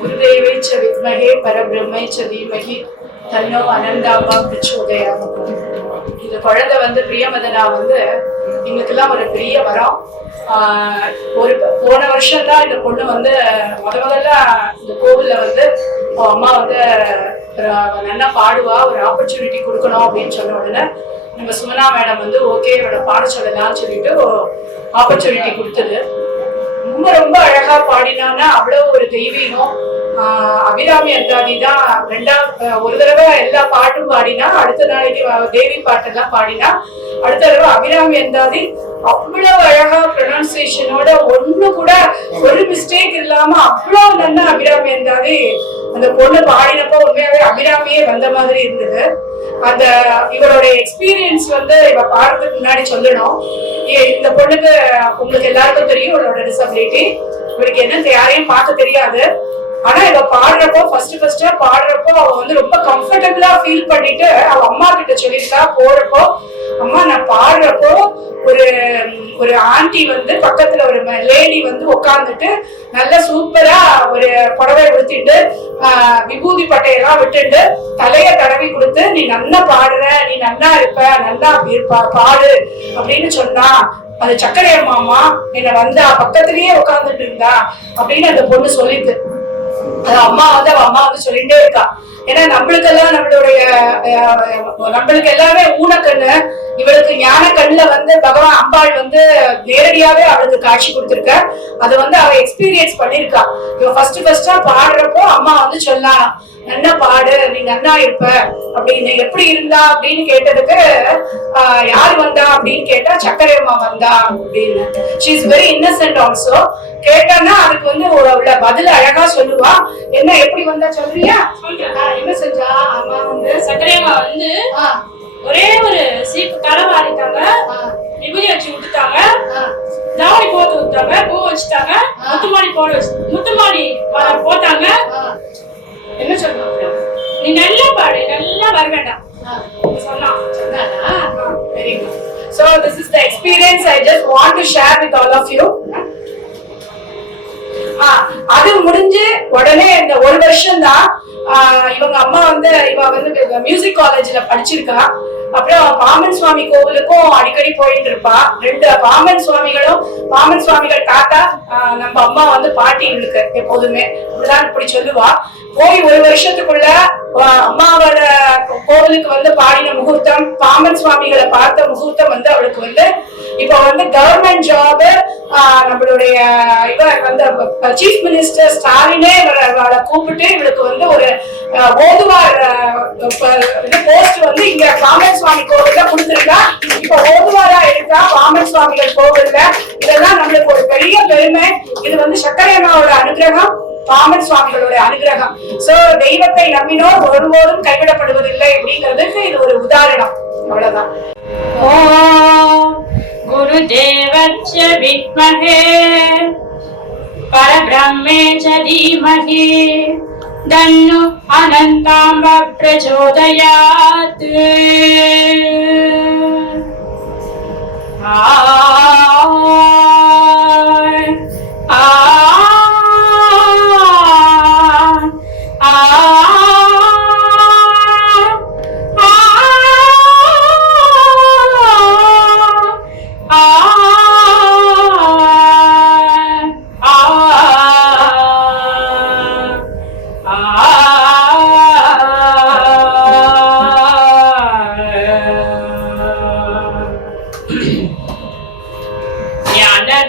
குருதேவை ச வித்மஹே பரபிரம்மை ச தீமஹி தன்னோ அனந்தாமா பிரச்சோதயாத். இந்த குழந்தை வந்து பிரியமதனா வந்து எங்களுக்கெல்லாம் ஒரு பெரிய வரம். ஒரு போன வருஷம் தான் இந்த பொண்ணு வந்து முதல்ல இந்த கோவில்ல வந்து அம்மா வந்து நல்லா பாடுவா, ஒரு ஆப்பர்ச்சுனிட்டி கொடுக்கணும் அப்படின்னு சொன்ன உடனே நம்ம சுமனா மேடம் வந்து ஓகே இவட பாட சொல்லலாம்னு சொல்லிட்டு ஆப்பர்ச்சுனிட்டி கொடுத்தது. ரொம்ப ரொம்ப அழகா பாடினான்னா அவ்வளவு ஒரு தெய்வீகம். அபிராமி அந்தாதி தான் ஒரு தடவை எல்லா பாட்டும் பாடினா, அடுத்த நாளைக்கு தேவி பாட்டெல்லாம் பாடினா, அடுத்த தடவை அபிராமி அந்தாதி அவ்வளவு அழகா ப்ரொனன்சியேஷனோட ஒண்ணு கூட ஒரு மிஸ்டேக் இல்லாம அவ்வளவு நல்லா அபிராமி அந்தாதி அந்த பொண்ணு பாடினப்போ உண்மையாவே அபிராமியே வந்த மாதிரி இருந்தது. அந்த இவருடைய எக்ஸ்பீரியன்ஸ் வந்து இவ பாடுறதுக்கு முன்னாடி சொல்லணும். இந்த பொண்ணுக்கு உங்களுக்கு எல்லாருக்கும் தெரியும் இவளோட டிசபிலிட்டி. இவருக்கு என்ன யாரையும் பார்க்க தெரியாது. ஆனா இவ பாடுறப்போ ஃபர்ஸ்டா பாடுறப்போ அவ வந்து ரொம்ப கம்ஃபர்டபுளா ஃபீல் பண்ணிட்டு அவ அம்மா கிட்ட சொல்லியிருக்கா. போறப்போ அம்மா நான் பாடுறப்போ ஒரு ஆண்டி வந்து பக்கத்துல ஒரு லேடி வந்து உட்காந்துட்டு நல்ல சூப்பரா ஒரு புடவை உடுத்திட்டு விபூதி பட்டையெல்லாம் விட்டுட்டு தலைய தடவி கொடுத்து நீ நல்லா பாடுற, நீ நல்லா இருப்ப, நல்லா பாடு அப்படின்னு சொன்னா, அது சக்கரை அம்மாமா என்ன வந்தா பக்கத்திலேயே உட்காந்துட்டு இருந்தா அப்படின்னு அந்த பொண்ணு சொல்லிட்டு அது அம்மா வந்து சொல்லிட்டே இருக்கா. ஏன்னா நம்மளுக்கெல்லாம் நம்மளுக்கு எல்லாமே ஊனக்கண்ணு, இவளுக்கு ஞான கண்ணுல வந்து பகவான் அம்பாள் வந்து நேரடியாவே அவளுக்கு காட்சி கொடுத்திருக்க. அது வந்து அவ எக்ஸ்பீரியன்ஸ் பண்ணிருக்கா. இவ ஃபர்ஸ்டா பாடுறப்போ அம்மா வந்து சொன்னாலாம் நல்லா பாடு, நீ நல்லா இருப்ப அப்படின்னு. எப்படி இருந்தா அப்படின்னு கேட்டதுக்கு யாரு வந்தா அப்படின்னு கேட்டா சக்கரை அம்மா வந்தா அப்படின்னு. She is very Innocent also. கேட்டானா அதுக்கு வந்து உள்ள பதில் அழகா சொல்லுவா. என்ன எப்படி வந்தா சொல்றியா? என்ன செஞ்சா? அம்மா வந்து சக்கரை அம்மா வந்து ஒரே ஒரு சீப்பு தலை வாரிட்டாங்க, விபூதி வச்சு விட்டுட்டாங்க, தாவணி போட்டு விட்டாங்க, பூ வச்சுட்டாங்க, முத்துமாடி போட்டாங்க. என்ன சொன்னாங்க? நீ நல்லா பாடு, நல்லா வர வேண்டாம் சொன்னா. Very good. So this is the experience I just want to share with all of you. அது முடிஞ்சு உடனே இந்த ஒரு வருஷம் தான் இவங்க அம்மா வந்து இவ வந்து மியூசிக் காலேஜ்ல படிச்சிருக்கா. அப்புறம் பாமன் சுவாமி கோவிலுக்கும் அடிக்கடி போயிட்டு இருப்பா. ரெண்டு பாமன் சுவாமிகள் தாத்தா நம்ம அம்மா வந்து பாட்டி இருக்கு எப்போதுமே அப்படிதான் இப்படி சொல்லுவா. போய் ஒரு வருஷத்துக்குள்ள அம்மாவோட கோவிலுக்கு வந்து பாடின முகூர்த்தம், பாமன் சுவாமிகளை பார்த்த முகூர்த்தம் வந்து அவளுக்கு வந்து இப்ப வந்து கவர்மெண்ட் ஜாப். நம்மளுடைய இவர் வந்து சீஃப் மினிஸ்டர் ஸ்டாலினே அவளை கூப்பிட்டு இவளுக்கு வந்து ஒரு ஓதுவார் போஸ்ட் வந்து இங்க பாமன் சுவாமி கோவில்ல கொடுத்துருக்கா. இப்ப ஓதுவாரா இருக்கா பாமன் சுவாமிகள் கோவில்ல. இதெல்லாம் நம்மளுக்கு ஒரு பெரிய பெருமை. இது வந்து சக்கரை அம்மாவோட அனுகிரகம், பாமன் சுவாமிகளோட அனுகிரகம். சோ தெய்வத்தை நம்பினோர் ஒருபோதும் கைவிடப்படுவதில்லை அப்படிங்கிறதுக்கு இது ஒரு உதாரணம். அவ்வளவுதான். गुरुदेवस्य विद्महे परब्रह्मे च धीमहि तन्नो अनन्ताम्ब प्रचोदयात्.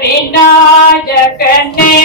विनायकने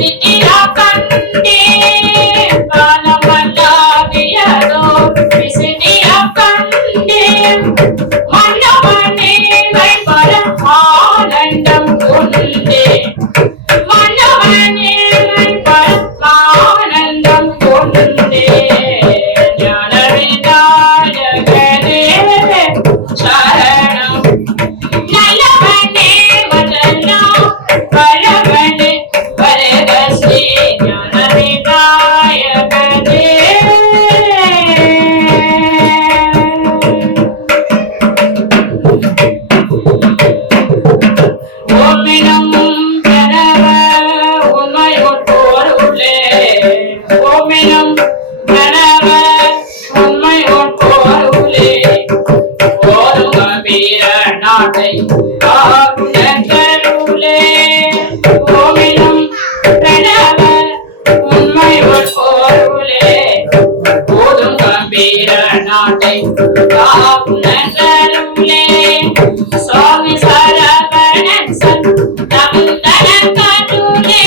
விசிட்டியா கண்டே காலமல்லாவியதோ விசிட்டியா கண்டே மன்னவனே வைபர ஆனந்தம் கொண்டே மன்னவனே வைபர ஆனந்தம் கொண்டே ஞானவிதாயகனே சரணம் நல்லவனே வதனா பரவனே வரகஸ்ரீ ஞானவிதாயகனே ஓமினம் பெறவ உண்மையோர் பொருளே ஓமினம் பெறவ உண்மையோர் பொருளே ஓரும் கம்பீர நாட்டை காக்குணருளே ஓமினம் பெறவ உண்மையோர் பொருளே ஓரும் கம்பீர நாட்டை காக்குணருளே சுவாமி சரவணன் சன் தமிழ்தன காட்டுலே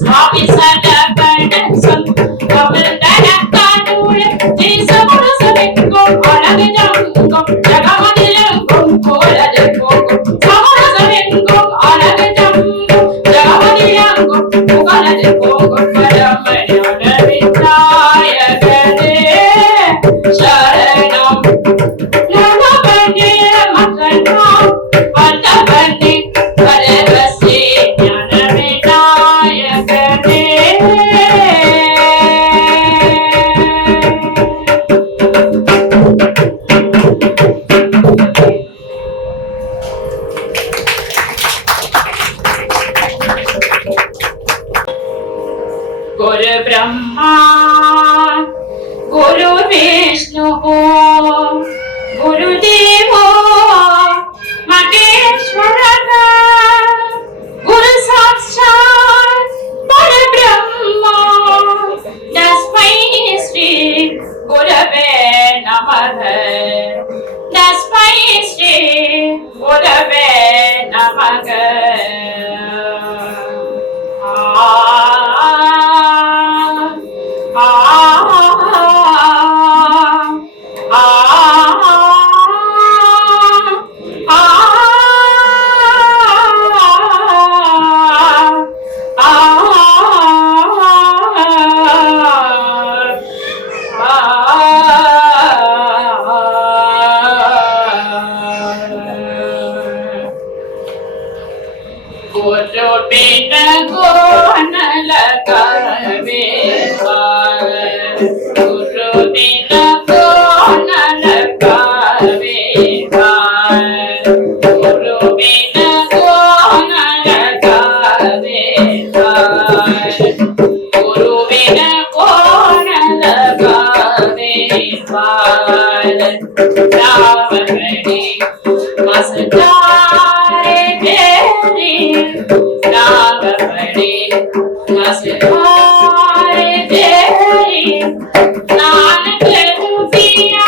சுவாமி சரவணன் சன் தமிழ்தன காட்டுலே தேசமுடு சமைக்கும் அழகு ஜங்கும் ஜகமதிலங்கும் கோலது போகும் சமுடு சமைக்கும் அழகு ஜங்கும் ஜகமதிலங்கும் புகழது போகும் பரமஞான விநாயகனே சரணம் நல்லவனே மக்களா வல்லவனே வரவசே ஞான விநாயகனே गुरु ब्रह्मा गुरु विष्णु गुरुदेवो महेश्वर गुरु साक्षात् परब्रह्मा तस्मै श्री गुरवे नमः तस्मै श्री गुरवे नमः गुरु बिन कौन लगावे पार गुरु बिन कौन लगावे पार गुरु बिन कौन लगावे पार गुरु बिन कौन लगावे पार राम हरि मस्तारे तेरी राम हरि मस्तारे तेरी नानक दुखिया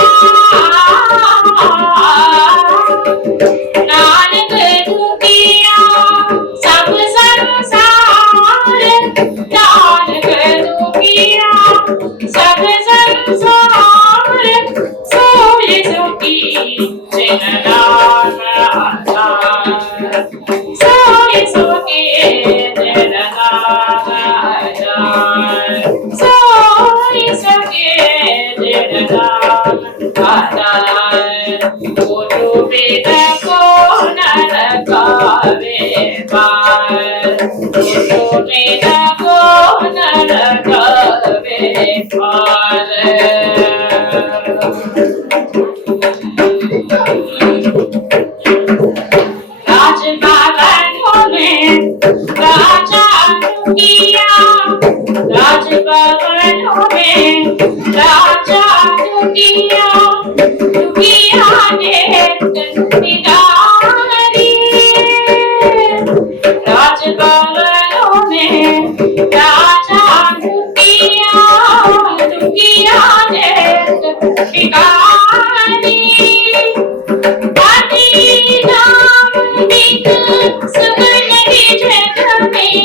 नानक दुखिया सब संसार नानक दुखिया सब संसार सोई सुखी जिन नाम आधार सोई सुखी जिन नाम आधार सोई सुखी जिन नाम आधार गुरु बिन कौन लगावे पार गुरु बिन कौन लगावे पार राजभवनों में राजा दुखिया राजभवनों में राजा दुखिया दुखिया ने निगारी राजभवनों में राजा दुखिया दुखिया ने निगारी सुगन जग में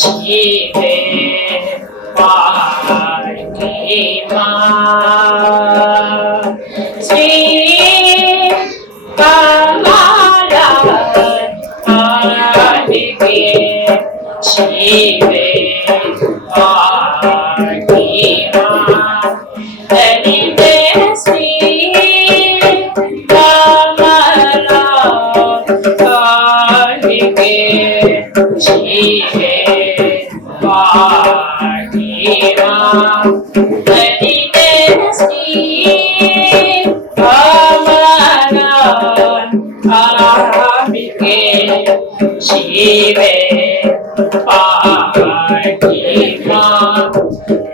शिवे पार्वती माँ श्री कमला पार्वती शिवे पार्वती माँ हरिते श्री कमला पार्वती शिवे पार्वती माँ हरिते श्री कमला पार्वती शिवे पार्वती माँ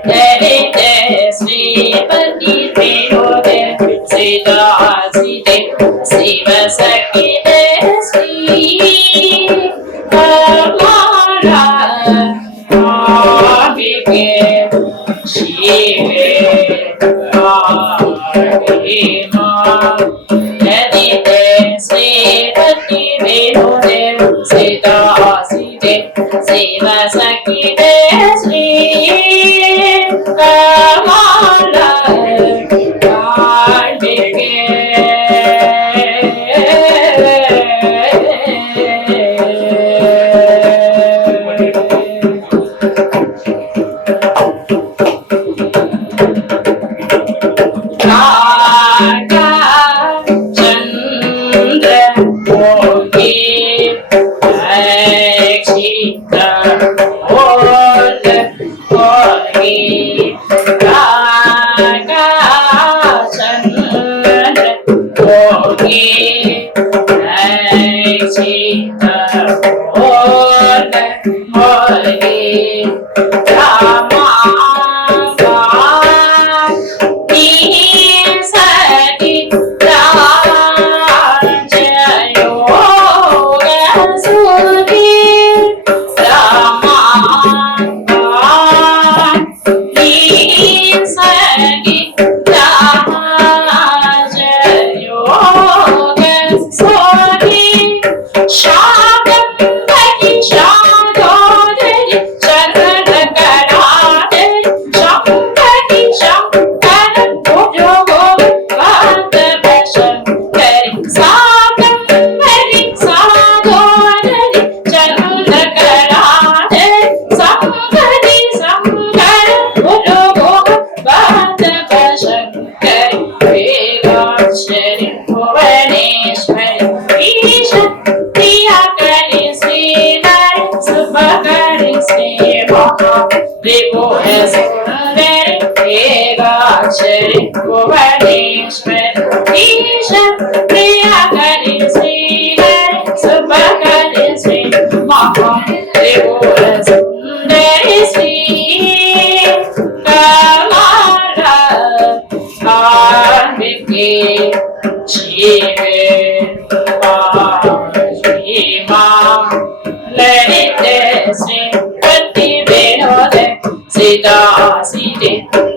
हरिते श्रीपति विनोदे सिद्धासिते शिव सखिते श्री कमला पार्वती शिवे पार्वती माँ हरिते श्रीपति विनोदे सिद्धासिते शिव सखिते श्री कमला पार्वती राजा चंद्र मोगी अक्षिता ओल मोगी राजा चंद्र मोगी अक्षिता ओल मोगी रामा भुवनेश्वर ईश प्रिया करि श्री शुभ करि श्री महात्रिपुर सुंदरी श्री कमला पार्वती शिवे पार्वती माँ ललिते श्रीपति विनोदे सिद्धासिते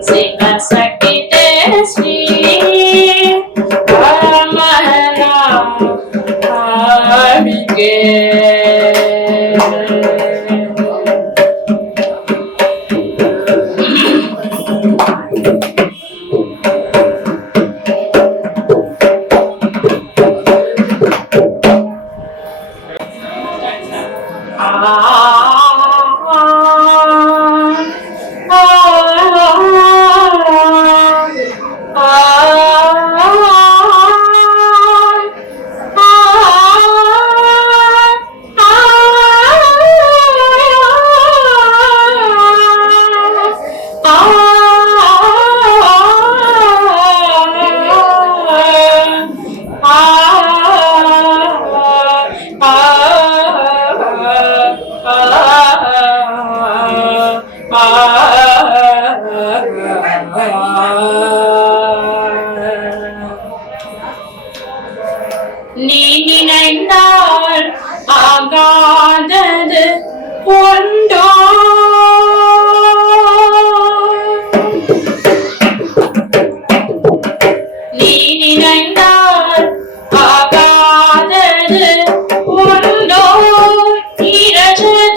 शिव सखिते श्री कमला पार्वती நீ நினைந்தால் ஆகாதது உண்டோ நீ நினைந்தால் ஆகாதது உண்டோ இரஜத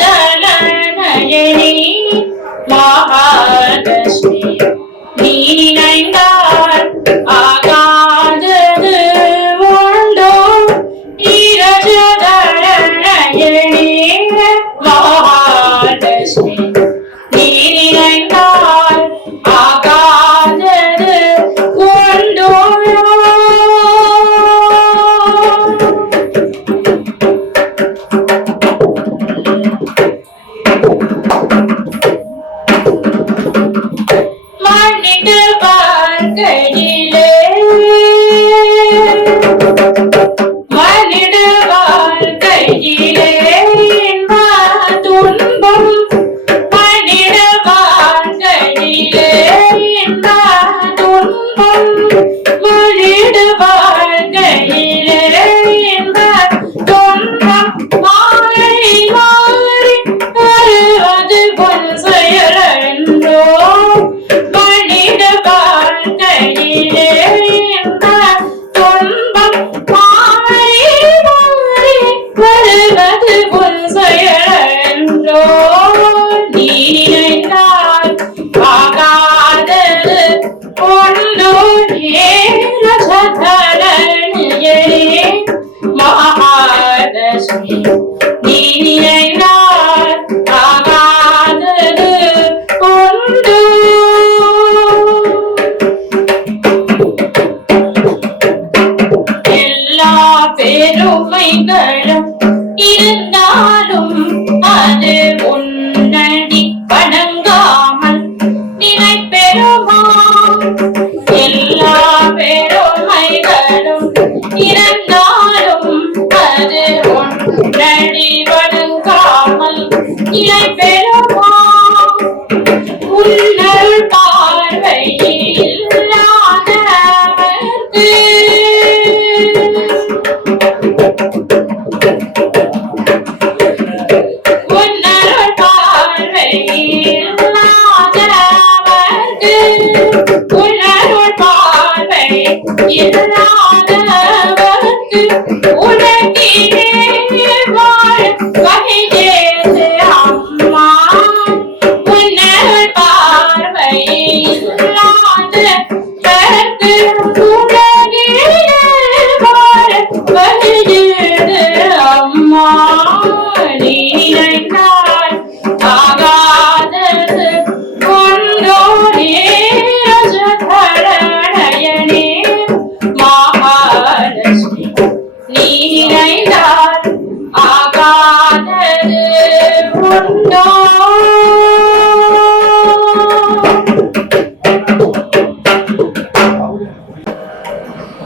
பெருமைகளும் இருந்தாலும் அது உன்னடி வணங்காமல் நிலை பெறுமா. எல்லா பெருமைகளும் இருந்தாலும் அது உன்னடி வணங்காமல் நிலை பெறுமா. உன்னல் பார்வையில் இல்லாதவர்க்கு உன்னல் பார்வையில் இல்லாதவர்க்கு உன்னல் பார்வை இல்லாதவர்க்கு உலகிலே வாழ வகை ஏது அம்மா. உன்னல் பார்வை இல்லாதவர்க்கு உலகிலே வாழ வகை ஏது அம்மா. நீ நினைத்தால் ஆகாதது ஒன்றோ நீரஜகரணயனே மகாலட்சுமி. நீ நினைத்தால் ஆகாதது உண்டோ.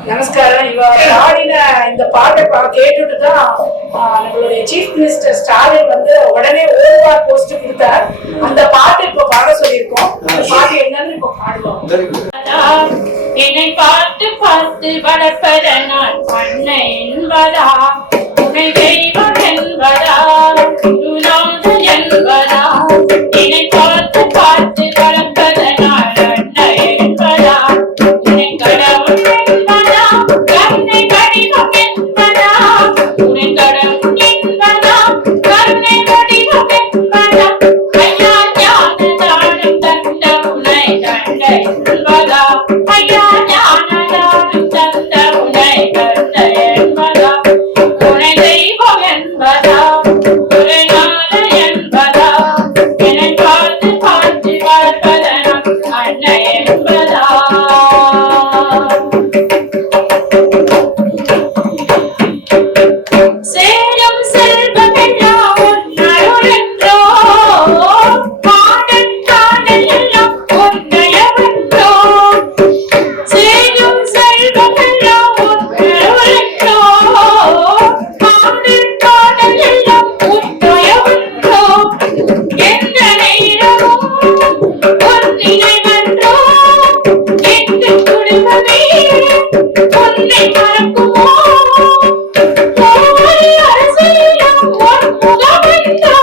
நமஸ்காரம். இவ பாடின இந்த பாட்டை கேட்டுட்டு தான் நம்மளுடைய சீஃப் மினிஸ்டர் ஸ்டாலின் வந்து உடனே ஓவர் போஸ்ட் கொடுத்தார். அந்த பாட்டு இப்ப பாட சொல்லியிருக்கோம். அந்த பாட்டு என்னன்னு இப்ப பாடுவோம். என்னை பார்த்து பார்த்து வளர்ப்பதனால் பண்ணை என்பதா, உன்னை தெய்வம் என்பதா, குருநாதன் என்பதா. என்னை பார்த்து பார்த்து வளர்ப்பதனால் அன்னை என்பதா, உன்னை கடவுள் என்பதா, கருணை வடிவம் என்பதா, உன்னை கடவுள் என்பதா, கருணை வடிவம் என்பதா. ஐயா ஞான தானம் தந்த உன்னை தந்தை என்பதா, ஐயா ஞான தானம் தந்த உன்னை தந்தை என்பதா. உன்னை தெய்வம் என்பதா, குருநாதன் என்பதா. என்னை பார்த்து பார்த்து வளர்ப்பதனால் அன்னை என்பதா. சேரும் செல்வமெல்லாம் உன் அருளென்றோ, பாடல் காதல் எல்லாம் உன் தயவென்றோ. சேரும் செல்வமெல்லாம் உன் அருளென்றோ, பாடல் காதல் எல்லாம் உன் தயவென்றோ. எந்த நேரமும் உன் நினைவென்றோ, எந்த குடும்பமே உன்னை மறக்குமோ. கோவை அரசியலும் உன் முகமென்றோ,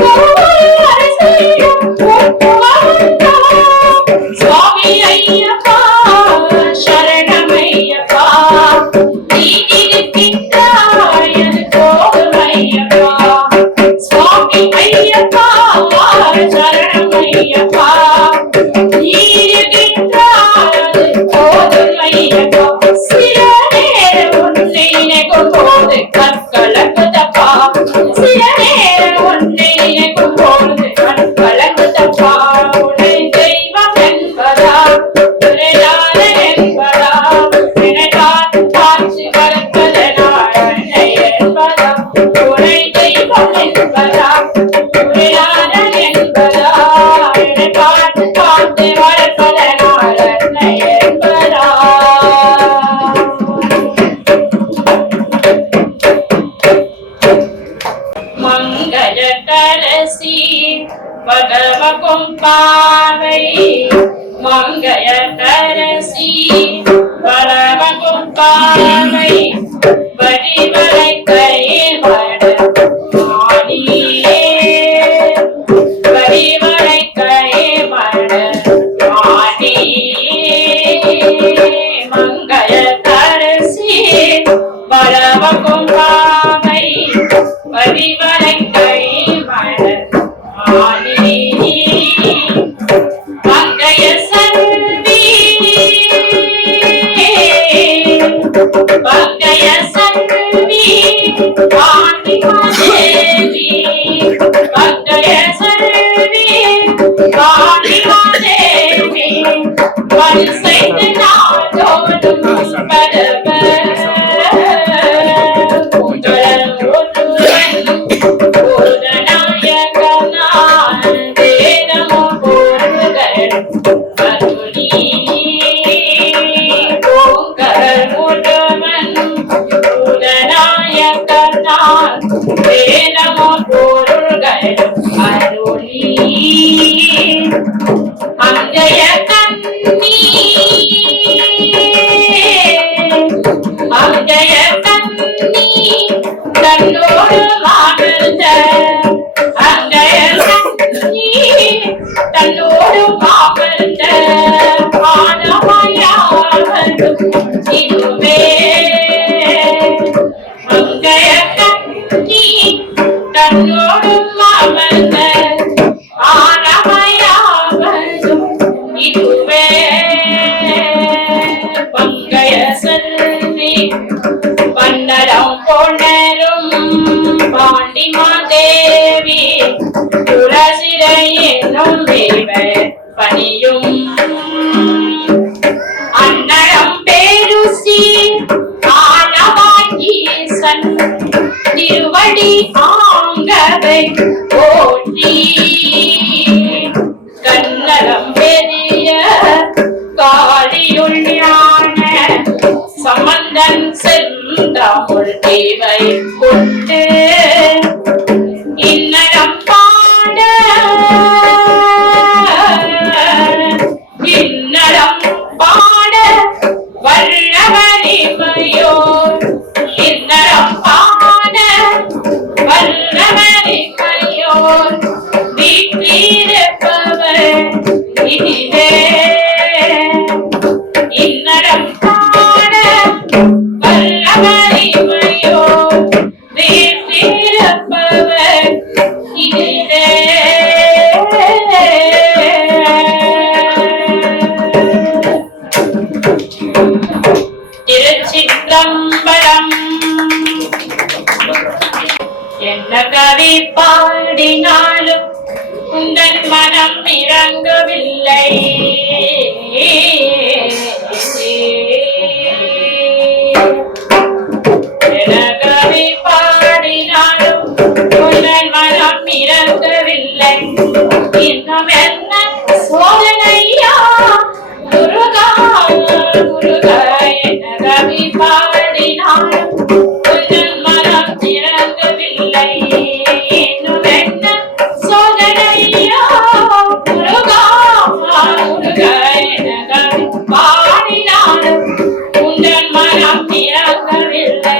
கோவை அரசியலும் உன் முகமென்றோ. சுவாமி ஐயப்பா சரணமையப்பா, நீ இருக்கின்றாய் அது போதும் ஐயப்பா. சுவாமி ஐயப்பா சரணமையப்பா, நீ இருக்கின்றாய் அது போதும் ஐயப்பா. சில நேரம் உன்னை நினைக்கும் போது கற்கலங்குதப்பா, சில நேரம் உன்னை நினைக்கும் போது கற்கலங்குதப்பா. உன்னை தெய்வம் என்பதா, குருநாதன் என்பதா, என்னை பார்த்து பார்த்து வளர்ப்பதனால் அன்னை என்பதா. உன்னை தெய்வம் என்பதா, குருநாதன் என்பதா, என்னை பார்த்து பார்த்து வளர்ப்பதனால் அன்னை என்பதா. மங்களகரசி பகவகும் பாவை, மங்களகரசி பகவகும் பாவை, வடிவளை கைமட மாணியே, வடிவளை கைமட மாணியே. மங்களகரசி பகவகும் பாவை, வடிவளை கைமட மாணியே. மங்கைய சல்வி, மங்கைய சல்வி பாண்டிமாதேவி, மங்கைய சல்வி பாண்டிமாதேவி. வரிசைத்து நாடோடும் பரவ தன்னோடு வாழ்ந்த அங்கைய சக்தி தன்னோடு வாழ்ந்த ஆனமையாவதும் இதுவே அங்கைய சக்தி தன்னோடு வாழ்ந்த ஆனமையாவதும் இதுவே பங்கைய செல்வி பண்டரம் கொண்டரும் பாண்டிமாதேவி துளசிரை என்னும் தேவ பணியும் அன்னடம் பேருசி ஆனவாயீசன் திருவடி ஆங்கவை போற்றி கன்னடம் பெரிய காளியுள் ஞான சம்பந்தன் செந்தாமுள் தேவை கொண்டு இன்னடம் பாட இன்னடம் பாட வல்லவரிமையோர் இன்னடம் பாட வல்லவரிமையோர் வீட்டிருப்பவர் இதுவே இன்னடம் பாட வல்லவரிமையோர் வீட்டிருப்பவர் இதுவே திருச்சிற்றம்பலம் என்ன கவி பாடினாலும் உந்தன் மனம் இறங்கவில்லை என்ன கவி பாடினாலும் உந்தன் மனம் இறங்கவில்லை இன்னும் என்ன சோதனையா முருகா முருகா என்ன கவி பாடினாலும் உந்தன் மனம் இறங்கவில்லை இன்னும் என்ன சோதனையா முருகா முருகா என்ன கவி பாடினாலும் உந்தன் மனம் இறங்கவில்லை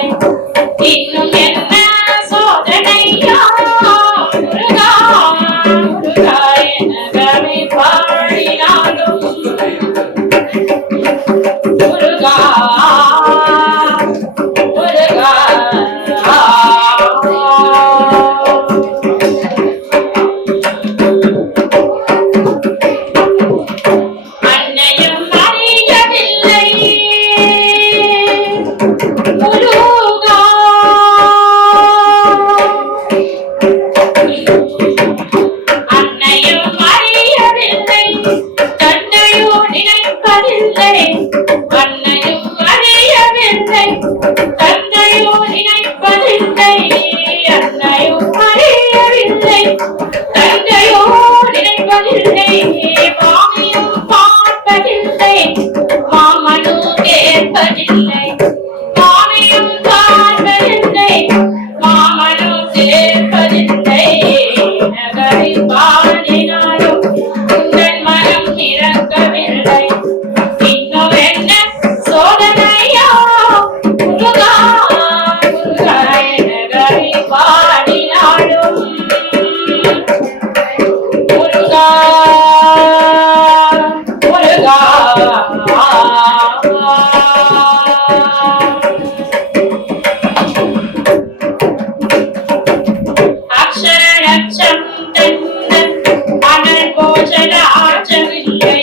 இன்னும் என்ன சோதனையா முருகா முருகா என்ன கவி பாடினாலும் முருகா முருகா அன்னையும் அறியவில்லை முருகா அன்னையும் அறியவில்லை தன்னையோ நினைப்பதில்லை அன்னையும் அறியவில்லை தன்னையோ நினைப்பதில்லை அன்னையும் அறியவில்லை தன்னையோ நினைப்பதில்லை மாமியும் பார்ப்பதில்லை மாமனும் கேட்பதில்லை மாமியும் பார்ப்பதில்லை மாமனும் கேட்பதில்லை நகரை பாடினாலும் உங்கள் மனம் இறக்கவில்லை இன்னும் என்ன சோதனையா முருகா முருகா நகரை பாடினாலும் முருகா முருகா அக்ஷரலட்சம் தந்த அனல் போஜராஜவில்லை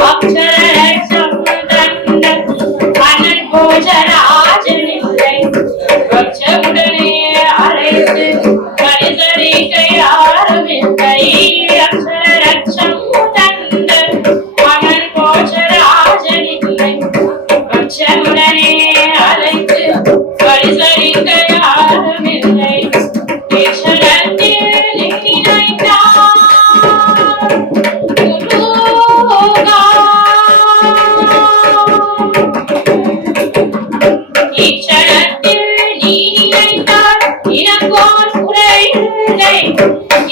அக்ஷரலட்சம் தந்த அனல் போஜராஜவில்லை உடனே அழைத்து பரிசரிக்க யாருமில்லை அக்ஷரலட்சம் தந்த அனல் போஜராஜவில்லை உடனே அழைத்து பரிசரிக்க யாருமில்லை ஈஸ்வரத்தில் நினைத்தார் முருகா ஈஸ்வரத்தில் நீ நினைத்தார் எனக்கோர் குறையில்லை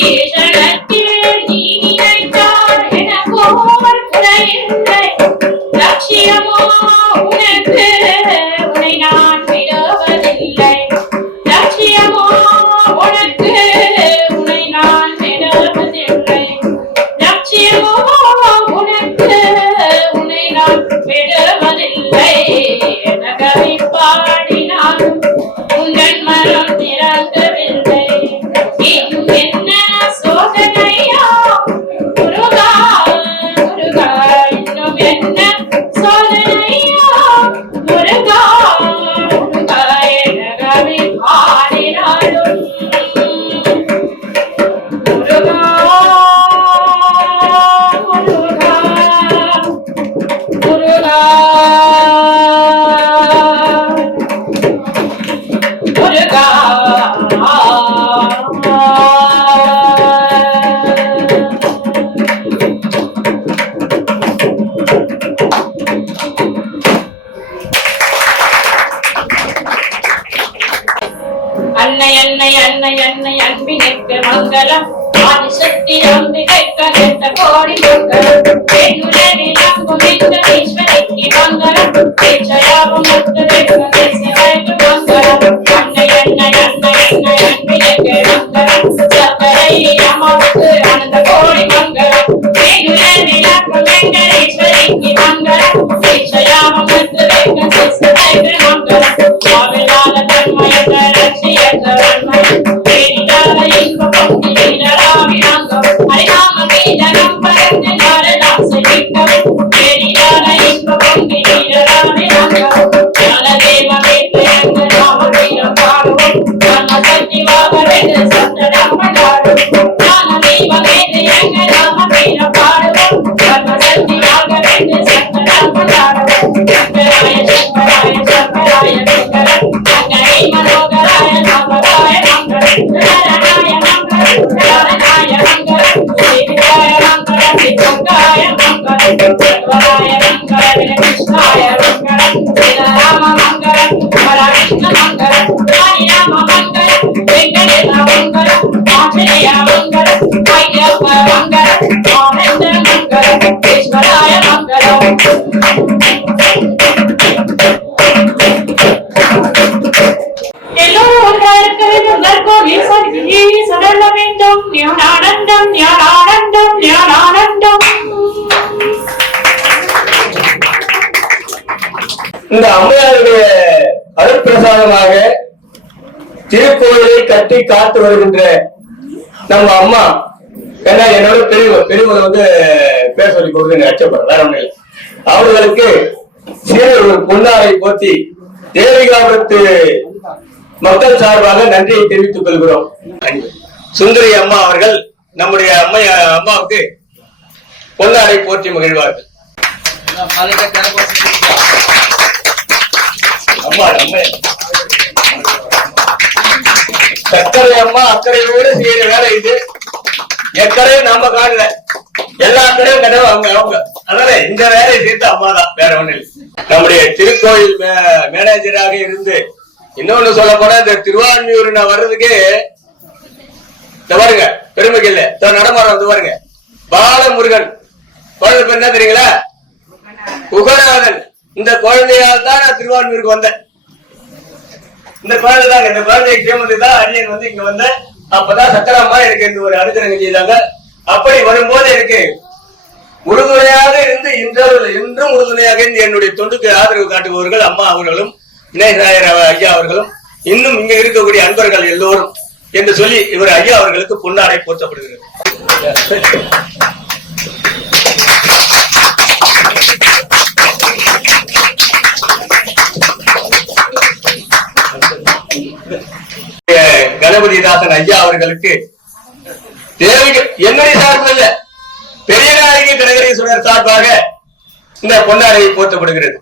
ஈஸ்வரத்தில் நீ நினைத்தார் எனக்கோர் குறையில்லை லட்சியமோ அன்பினுக்கு மங்களம் ஆதிசக்தி அம்பிகைக்கு கெட்ட கோடி மங்களம் என்னுலகில் அங்கும் இந்த ஈஸ்வரிக்கு மங்களம் நிச்சயாவும் முத்துவிற்கு சிவைக்கு மங்களம் அன்பினுக்கு மங்களம் சக்கரை அம்மாவுக்கு அனந்த கோடி மங்களம் என்னுலகில் அங்கும் இந்த ஈஸ்வரிக்கு மங்களம் நிச்சயாவும் முத்துவிற்கு சிவைக்கு மங்களம் ஆவிலான தன்மயத்த லட்சியத்த வன்மயம் தேடிடாத இன்ப பக்தி வீரராமினாங்கம் ஹரிநாம கீதனம் பரந்து நாரதாம் செய்விக்கவும் தேடிடாத இன்ப பக்தி வீரராமினாங்கம் ஞானதேவ வேட்டையங்க நாம வீரம் பாடுவோம் தர்ம சக்தி வாகரென்று சத்தடம் கொண்டாடுவோம் ஞானதேவ வேட்டையங்க நாம வீரம் பாடுவோம் தர்ம சக்தி வாகரென்று சத்தடம் கொண்டாடுவோம் சங்கராய சங்கராய சங்கராய சங்கரம் சங்கரை மனோகராய நாமகாய மங்களம் நாராயணாய மங்களம் நாராயணாய மங்களம் தேவிகாய மங்களம் சிவகாய மங்களம் சர்வராய மங்களம் கிருஷ்ணாய மங்களம் ராம மங்களம் ஹரகிருஷ்ண மங்களம் ஹரிராம மங்களம் வெங்கடேச மங்களம் ஆஞ்சநேய மங்களம் வைத்தியப்ப மங்களம் ஆனந்த மங்களம் ஈஸ்வராய மங்களம் எல்லோரும் ஒன்றா இருக்க வேண்டும் தர்கோவில் சந்நிதி சடல வேண்டும் ஞானானந்தம் ஞானானந்தம் ஞானானந்தம். இந்த அம்மையாருடைய அருட்பிரசாதமாக திருக்கோயிலை கட்டி காத்து வருகின்ற நம்ம அம்மா ஏன்னா என்னோட பெரியவங்களை வந்து பேர் சொல்லி கொடுத்து அச்சப்படுறேன் வேற ஒண்ணு இல்லை. அவர்களுக்கு சிறு ஒரு பொன்னாரை போத்தி தேவிகாபுரத்து மக்கள் சார்பாக நன்றியை தெரிவித்துக் கொள்கிறோம். சுந்தரி அம்மா அவர்கள் நம்முடைய அம்மாவுக்கு பொன்னாரை போற்றி மகிழ்வார்கள். அம்மா சக்கரை அம்மா அக்கறையோடு செய்யற வேலை இது. எக்கரையும் நம்ம காணல, எல்லா கடையும் கடவுள் அவங்க. அதனால இந்த வேலையை சேர்த்து அம்மா தான், வேற ஒண்ணு இல்லை. நம்முடைய திருக்கோயில் மேனேஜராக இருந்து இன்னொன்னு சொல்ல போனா இந்த திருவான்மியூர் நான் வர்றதுக்கு பாருங்க பெருமைக்கு இல்ல நடமாறம் வந்து பாருங்க பாலமுருகன் குழந்தை பேர் என்ன தெரியுங்களா? குகநாதன். இந்த குழந்தையால் தான் நான் திருவான்மியூருக்கு வந்தேன். இந்த குழந்தை தாங்க, இந்த குழந்தையை கேமந்து தான் அரியன் வந்து இங்க வந்தேன். அப்பதான் சக்கரம்மா எனக்கு இந்த ஒரு அனுகிரகம் செய்தாங்க. அப்படி வரும்போது எனக்கு உறுதுணையாக இருந்து இன்றும் உறுதுணையாக இருந்து என்னுடைய தொண்டுக்கு ஆதரவு காட்டுபவர்கள் அம்மா அவர்களும் விநாயகர் ஐயா அவர்களும் இன்னும் இங்க இருக்கக்கூடிய அன்பர்கள் எல்லோரும் என்று சொல்லி இவர் ஐயா அவர்களுக்கு பொன்னாடை போற்றப்படுகிறது. கணபதிதாசன் ஐயா அவர்களுக்கு என்னுடைய சார்பு இல்ல, பெரிய நாயகி கனகரீஸ்வரர் சார்பாக இந்த பொன்னாடை போற்றப்படுகிறது.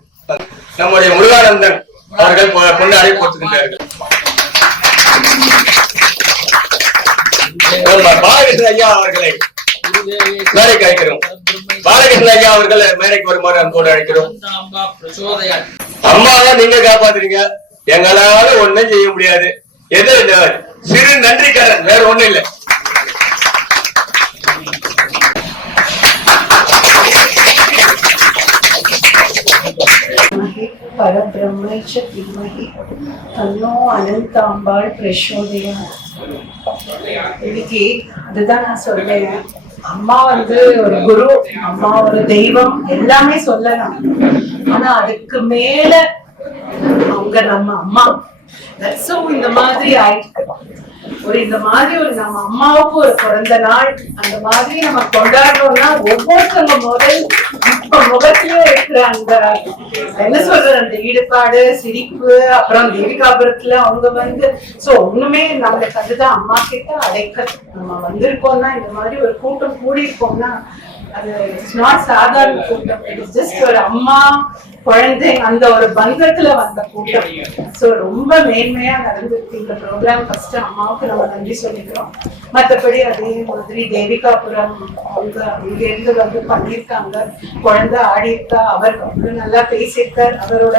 நம்முடைய முருகானந்தன் அவர்கள் பொன்னாடை போற்றுகின்றார்கள். பாலகிருஷ்ண ஐயா அவர்களை மேடைக்கு அழைக்கிறோம். பாலகிருஷ்ண ஐயா அவர்கள் மேடைக்கு வருமாறு அன்போடு அழைக்கிறோம். அம்மாவை நீங்க காப்பாத்துறீங்க, எங்களால ஒண்ணும் செய்ய முடியாது. எது சிறு நன்றிக்காரன், வேற ஒண்ணும் இல்லை. பரபிரம்ம தீமஹி தன்னோ அனந்தாம்பாள் பிரசோதயாத். இன்னைக்கு அதுதான் நான் சொல்றேன். அம்மா வந்து ஒரு குரு, அம்மா ஒரு தெய்வம், எல்லாமே சொல்லலாம். ஆனா அதுக்கு மேல அவங்க நம்ம அம்மா. இந்த மாதிரி ஆயிருக்கு. இந்த மாதிரி ஒரு நம்ம அம்மாவுக்கு ஒரு பிறந்த நாள் அந்த மாதிரி நம்ம கொண்டாடுறோம்னா ஒவ்வொருத்தவங்க முகத்திலே இருக்கிற அந்த என்ன சொல்றது அந்த ஈடுபாடு, சிரிப்பு, அப்புறம் தேவிகாபுரத்துல அவங்க வந்து ஒண்ணுமே நம்மளுக்கு அதுதான் அம்மா கிட்ட அடைக்க நம்ம வந்திருக்கோம்னா, இந்த மாதிரி ஒரு கூட்டம் கூடி இருக்கோம்னா அது இட்ஸ் நாட் சாதாரண கூட்டம். இட்ஸ் ஜஸ்ட் ஒரு அம்மா குழந்தை அந்த ஒரு பந்தத்துல வந்த கூட்டம். சோ ரொம்ப மேன்மையா நடந்திருக்கு இந்த ப்ரோக்ராம். ஃபர்ஸ்ட் அம்மாவுக்கு நம்ம நன்றி சொல்லிக்கிறோம். மற்றபடி அதே மாதிரி தேவிகாபுரம் அவங்க இங்க இருந்து வந்து பண்ணியிருக்காங்க. குழந்தை ஆடி இருக்கா, அவர் நல்லா பேசியிருக்கார். அவரோட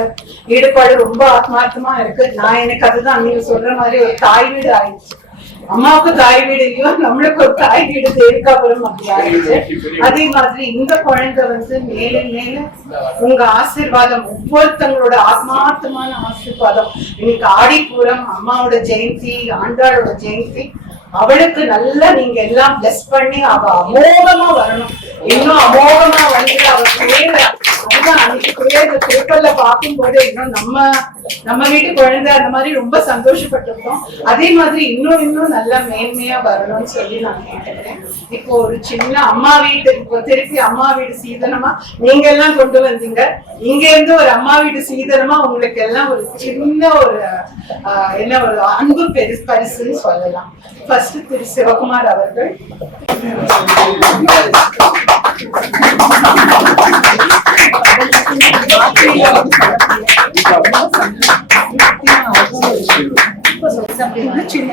ஈடுபாடு ரொம்ப ஆத்மார்த்தமா இருக்கு. எனக்கு அதுதான் நீங்க சொல்ற மாதிரி ஒரு தாய் வீடு ஆயிடுச்சு. அம்மாவுக்கு தாய் வீடு இல்லையோ, நம்மளுக்கு ஒரு தாய் வீடு தேவிகாபுரம் அப்படி ஆயிடுச்சு. அதே மாதிரி இந்த குழந்தை வந்து மேல மேல உங்க ஆசீர்வாதம், ஒவ்வொருத்தங்களோட ஆத்மார்த்தமான ஆசீர்வாதம். இன்னைக்கு ஆடிப்பூரம், அம்மாவோட ஜெயந்தி, ஆண்டாளோட ஜெயந்தி. அவளுக்கு நல்லா நீங்க எல்லாம் பிளஸ் பண்ணி அவ அமோகமா வரணும். இன்னும் அமோகமா வந்து அவ அதுதான் அன்னைக்கு திருப்பல்ல பார்க்கும் போது இன்னும் நம்ம வீட்டு குழந்தை அந்த மாதிரி ரொம்ப சந்தோஷப்பட்டிருக்கோம். அதே மாதிரி இன்னும் நல்லா மேன்மையா வரணும்னு சொல்லி நான் கேட்டுக்கிறேன். இப்போ ஒரு சின்ன அம்மா வீட்டு, இப்போ திருப்பி அம்மா வீடு சீதனமா நீங்க எல்லாம் கொண்டு வந்தீங்க. இங்க இருந்து ஒரு அம்மா வீடு சீதனமா உங்களுக்கு எல்லாம் ஒரு சின்ன ஒரு என்ன ஒரு அன்பு பரிசுன்னு சொல்லலாம். ஃபர்ஸ்ட் திரு சிவகுமார் அவர்கள்.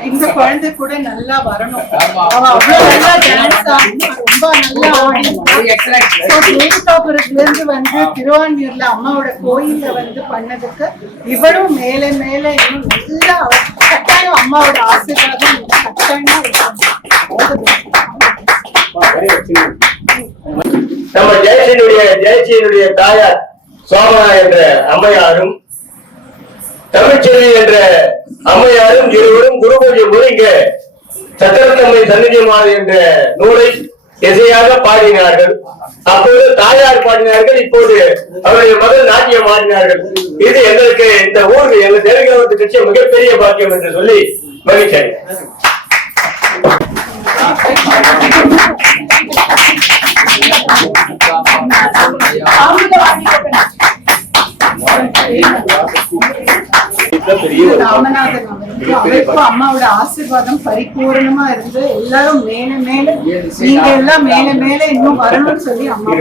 இந்த குழந்தை கூட நல்லா வரணும். அவ்வளவு நல்லா டான்ஸ் ஆடி ரொம்ப நல்லா தேவிகாபுரத்துல இருந்து வந்து திருவான்மியூர்ல அம்மாவோட கோயில்ல வந்து பண்ணதுக்கு இவளும் மேல மேல இன்னும் நல்லா கட்டாயம் அம்மாவோட ஆசீர்வாதம் கட்டாயமா நம்ம ஜெயஸ்ரீனுடைய தாயார் சோமனா என்ற அம்மையாரும் தமிழ்ச்செல்வி என்ற அம்மையாரும் இருவரும் குரு பூஜை முடிங்க சக்கரத்தம்மை சந்நிதியமானது என்ற நூலை இசையாக பாடினார்கள். அப்போது தாயார் பாடினார்கள், இப்போது அவருடைய மகள் நாட்டியம் ஆடினார்கள். இது எங்களுக்கு இந்த ஊருக்கு எங்க தேவிகாபுரத்து கட்சி மிகப்பெரிய பாக்கியம் என்று சொல்லி மகிழ்ச்சி. ராமநாதன் அவருக்கும் அம்மாவோட ஆசீர்வாதம் பரிபூர்ணமா இருந்து எல்லாரும் மேல மேல நீங்க எல்லாம் மேல மேல இன்னும் வரணும்னு சொல்லி அம்மா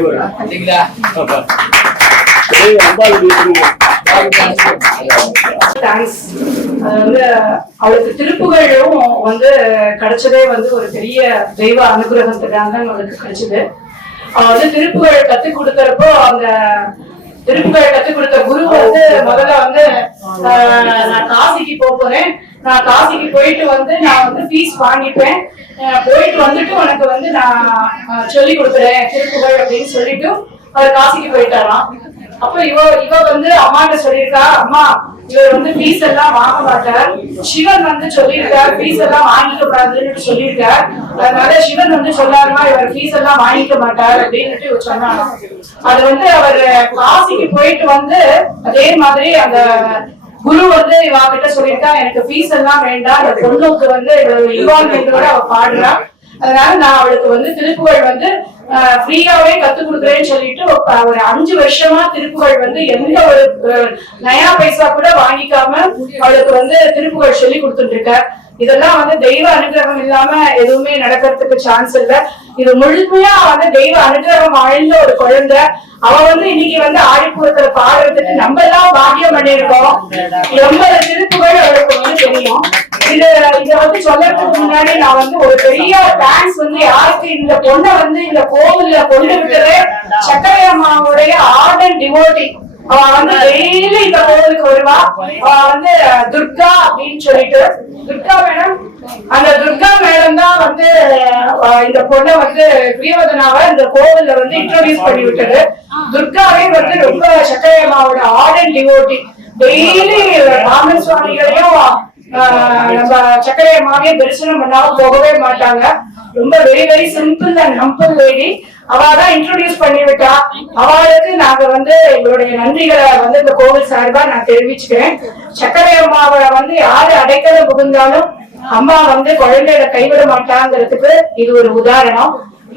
தேங்க்ஸ். அவளுக்கு திருப்புகழும் வந்து கிடைச்சதே வந்து ஒரு பெரிய தெய்வ அனுகிரகத்துக்காக அவளுக்கு கிடைச்சது. வந்து திருப்புகழ் கத்து கொடுக்கறப்போ அந்த திருப்புகழ் கத்து கொடுத்த குரு வந்து முதல்ல வந்து நான் காசிக்கு போறேன், நான் காசிக்கு போயிட்டு வந்து நான் வந்து ஃபீஸ் வாங்கிப்பேன், போயிட்டு வந்துட்டு உனக்கு வந்து நான் சொல்லி கொடுக்குறேன் திருப்புகழ் அப்படின்னு சொல்லிட்டு அவர் காசிக்கு போயிட்டாராம். அப்ப இவ வந்து அம்மாட்ட சொல்லியிருக்கா, அம்மா இவர் வந்து ஃபீஸ் எல்லாம் வாங்க மாட்டார், சிவன் வந்து சொல்லியிருக்கார் ஃபீஸ் எல்லாம் வாங்கிக்க கூடாதுன்னு சொல்லியிருக்கார், அதனால சிவன் வந்து சொல்லாருமா இவர் ஃபீஸ் எல்லாம் வாங்கிக்க மாட்டார் அப்படின்னுட்டு இவர் சொன்னாங்க. அது வந்து அவர் காசிக்கு போயிட்டு வந்து அதே மாதிரி அந்த குரு வந்து இவா கிட்ட சொல்லியிருக்கா, எனக்கு ஃபீஸ் எல்லாம் வேண்டாம், அந்த பொண்ணுக்கு வந்து இன்வால்வ்மெண்டோட அவ பாடுறா, அதனால நான் அவளுக்கு வந்து திருப்புகழ் வந்து ஃப்ரீயாவே கத்து கொடுக்குறேன்னு சொல்லிட்டு ஒரு 5 வருஷமா திருப்புகழ் வந்து எந்த ஒரு நயா பைசா கூட வாங்கிக்காம அவளுக்கு வந்து திருப்புகழ் சொல்லி கொடுத்துட்டு இருக்க. இதெல்லாம் வந்து தெய்வ அனுகிரகம் இல்லாம எதுவுமே நடக்கிறதுக்கு சான்ஸ் இல்ல. இது முழுமையா வந்து தெய்வ அனுகிரகம் வாழ்ந்த ஒரு குழந்தை. அவ வந்து இன்னைக்கு வந்து ஆடிப்பூரத்துல பாடுறதுக்கு நம்ம எல்லாம் பாக்கியம் பண்ணிருக்கோம். 80 திருப்புகழ் அவளுக்கு வந்து தெரியும். இத வந்து சொல்றதுக்கு முன்னாடி நான் வந்து ஒரு பெரிய தேங்க்ஸ் வந்து யாருக்கு இந்த பொண்ணை வந்து இந்த கோவில்ல கொண்டு விட்டது சக்கரை அம்மாவுடைய ஆர்டர் டிவோட்டி. அவ வந்து டெய்லி இந்த கோவிலுக்கு வருவா. அவ வந்து துர்கா அப்படின்னு சொல்லிட்டு துர்கா மேடம், அந்த துர்கா மேடம் தான் வந்து இந்த பொண்ணை வந்து பிரியவதனாவை இந்த கோவில்ல வந்து இன்ட்ரோடியூஸ் பண்ணி விட்டது. துர்காவே வந்து ரொம்ப சக்கரை அம்மாவோட ஆர்டர் டிவோட்டி. டெய்லி ராமன் சுவாமிகளையும் நம்ம சக்கரை அம்மாவையும் தரிசனம் பண்ணாம போகவே மாட்டாங்க. ரொம்ப very very simple and humble lady. அவதான் இன்ட்ரோடியூஸ் பண்ணி விட்டா. அவளுக்கு நாங்க வந்து எங்களுடைய நன்றிகளை வந்து இந்த கோவில் சார்பா நான் தெரிவிச்சுக்கிறேன். சக்கரை அம்மாவை வந்து யாரு அடைக்கலம் புகுந்தாலும் அம்மா வந்து குழந்தைகளை கைவிட மாட்டாங்கிறதுக்கு இது ஒரு உதாரணம்.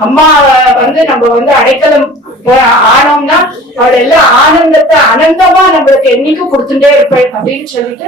அம்மா வந்து நம்ம வந்து அடைக்கலம் ஆனோம்னா அவள் எல்லாம் ஆனந்தத்தை அனந்தமா நம்மளுக்கு என்னைக்கும் கொடுத்துட்டே இருப்பேன் அப்படின்னு சொல்லிட்டு